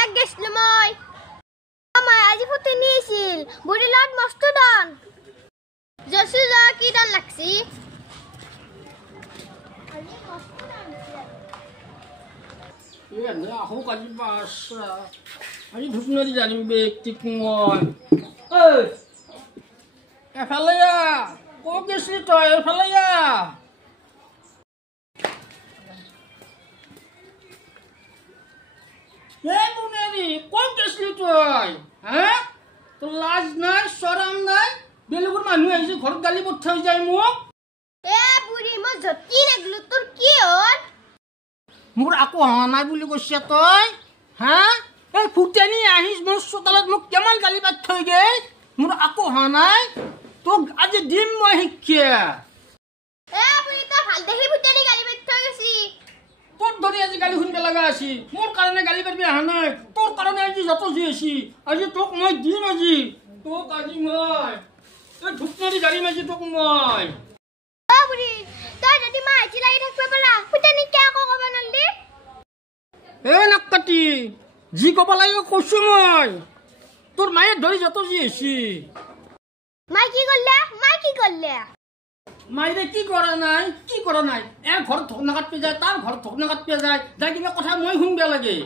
এক গেছলো মই আমায় আজি ফুটে নিয়েছিল বুড়ি লট মস্ত ডান জসু যা কি ডান লাগছি আজি মস্ত ডান না আহো কাজি বাসা আজি ধুপনরি জানিম ব্যক্তি মই এই এফালেয়া কো গেছলি তই এফালেয়া বুনেরি কো গেছলি তই হ্যাঁ তো লাজ নাই শরম নাই বেলেগৰ মানুহ আহিছে ঘৰত গালি পঠাই যায় মোক এ বুড়ি মই জতি লাগলো তোৰ কি হল মোৰ আকো হা নাই বুলি কৈছে তই হ্যাঁ এই ফুটেনি আহিস মোৰ চোতালত মোক কেমান গালি পাত থৈ গেল মোৰ আকো হা নাই তোক আজি দিম মই শিক্ষা এ বুড়ি তো ভাল দেখি ফুটেনি গালি পাত থৈ গেছি তোর ধরে আজি গালি শুনবে লাগা আছি মোর কারণে গালি পারবি আহা নাই তোর কারণে আজি যত জি আছি আজি তোক মই দিম আজি তোক আজি মই এই ধুপনরি গালি মাজি তোক মই ও বুড়ি তই যদি মা আইছি লাগি থাকবে বলা ফুটেনি কে কো কব নলি এ নাককাটি জি কব লাগে কৈছো মই তোর মায়ে ধরে যত জি আছি মা কি করলে মাইরে কি করা নাই এর ঘর ধকনা কাটপে যায় তার ঘর ধকনা কাটপে যায় যাই কিবা কথা মই শুনবে লাগে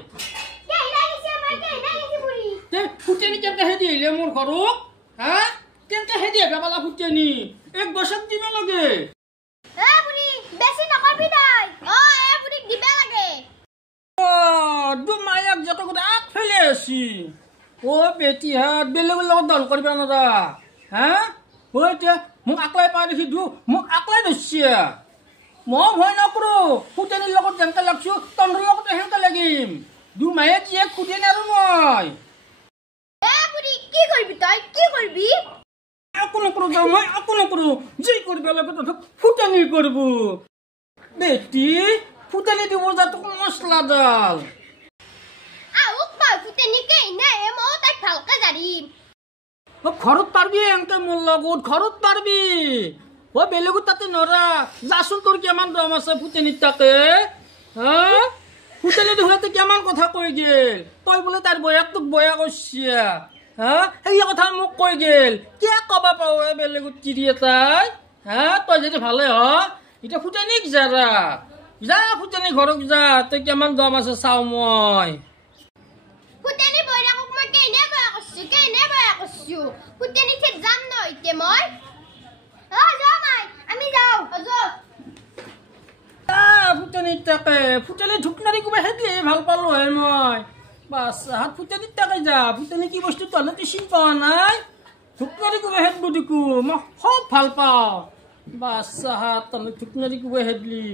কে লাগিছে মা কে লাগিছে বুড়ি তে ফুটেনি কেনকে হেদি আইলে মোর ঘরক হ্যাঁ কেনকে হেদি বেবালা ফুটেনি এক বছর দিন লাগে এ বুড়ি বেশি নকবি তাই ও এ বুড়ি দিবে লাগে ও দু মায়াক যত কথা আগ ফেলে আছি ও বেটি হাত বেলেগৰ লগত দল কৰিবা নৰা হ্যাঁ ও এতিয়া মোক আকলাই পাই দেখি দু মোক আকলাই ধৰছিয়া মই ভয় নকৰো ফুটেনিৰ লগত যেনকে লাগছো তন্দ্ৰৰ লগত হেনকে লাগিম দু মায়ে জীয়েক ফুটেনি আৰু মই এ বুড়ি কি কৰবি তাই কি কৰবি আকো নকৰো যাও মই আকো নকৰো যি কৰিব লাগে তথা ফুটেনি কৰিব বেটি ফুটেনি দিব যা তোক মছলা ডাল আউক মই ফুটেনি কে না এ মো তাই ভালকে জারিম ঘৰত পাৰবি এনকে মোৰ লগত ঘৰত পাৰবি ও বেলেগৰ তাতে নৰা যাচোন তোৰ কেমান দম আছে ফুটেনিত তাতে হ্যাঁ ফুটেনি দেখোতে কেমান কথা কৈ গেল তই বোলে তার বয়াক তোক বয়া কৈছিয়া হ্যাঁ এই কথা মোক কৈ গেল কে কবা পাও বেলেগৰ চিৰি এটাই হ্যাঁ তই যদি ভালে হ এটা ফুটেনিক যাৰা যা ফুটেনি ঘৰক যা তই কেমান দম আছে চাও মই ফুটেনি বইরাকক মই কেনে বয়া করছু ফুটেনি তে যাম ন ইতে মই ও যাও মাই আমি যাও যো ফুটেনি তাকে ফুটেনি ধুপনারি কুবা হেদি ভাল পালো হে মই বাস হাত ফুটেনি তাকে যা ফুটেনি কি বস্তু তনে তুই চিন পাৱা নাই ধুপনারি কুবা হেদ বুদিকু মই খুব ভাল পাওঁ বাস হাত তনে ধুপনারি কুবা হেদলি